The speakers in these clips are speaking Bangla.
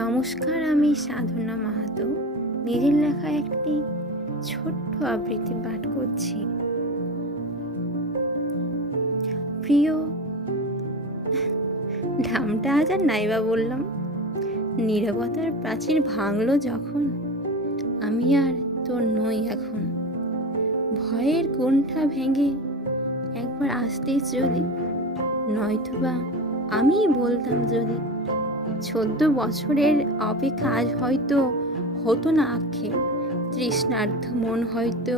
নমস্কার, আমি সাধনা মাহাতো নিজের লেখা একটি ছোট্ট আবৃত্তি পাঠ করছি। প্রিয়, নামটা আজ আর নাইবা বললাম। নীরবতার প্রাচীর ভাঙলো যখন, আমি আর তোর নই এখন। ভয়ের কোণঠা ভেঙে একবার আসতিস যদি, নয়তোবা আমি বলতাম যদি 14 বছরের অপেক্ষা আজ হয়তো হতো না আক্ষেপ, তৃষ্ণার্ধ মন হয়তো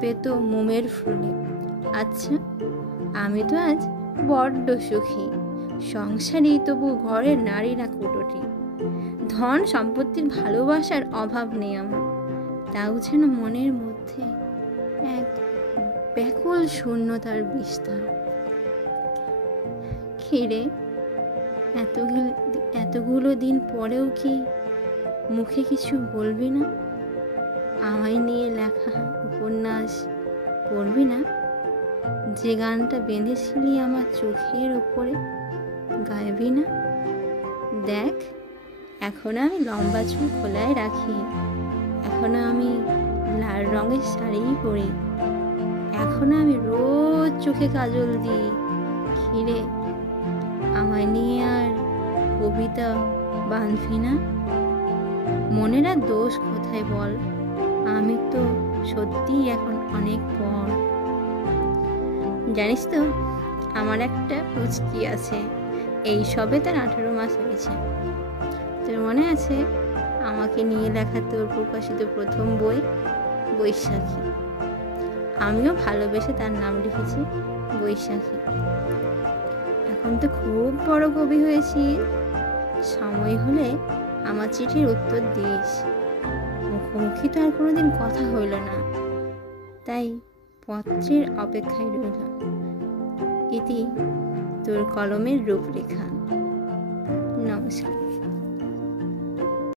পেত মোমের ফুলে। আচ্ছা, আমি তো আজ বড্ড সুখী, সংসারী তবু ঘরের নারী না কুটোটি। ধন সম্পত্তির ভালোবাসার অভাব নেই আমার, তাও যেন মনের মধ্যে এক ব্যাকুল শূন্যতার বিস্তার। খিরে, এতগুলো দিন পরেও কি মুখে কিছু বলবি না? আমায় নিয়ে লেখা উপন্যাস পড়বি না? যে গানটা বেঁধেছিলি আমার চোখের উপরে গাইবি না? দেখ, এখনো আমি লম্বা চুল খোলায় রাখি, এখনো আমি লাল রঙের শাড়ি পরি, এখনো আমি রোজ চোখে কাজল দিই। খিরে, আমায় নিয়ে আর কবিতা বাঁধবি না? মনের আর দোষ কোথায় বল? আমি তো সত্যিই এখন অনেক পর। জানিস তো, আমার একটা পুচকি আছে, এই সবে তার 18 মাস হয়েছে। তোর মনে আছে আমাকে নিয়ে লেখা তোর প্রকাশিত প্রথম বই বৈশাখী? আমিও ভালোবেসে তার নাম লিখেছি বৈশাখী। এখন তো খুব বড় কবি হয়েছি, সময় হলে আমার চিঠির উত্তর দিস। মুখোমুখি তো আর কোনোদিন কথা হইল না, তাই পত্রের অপেক্ষায় রইল। ইতি তোর কলমের রূপরেখা। নমস্কার।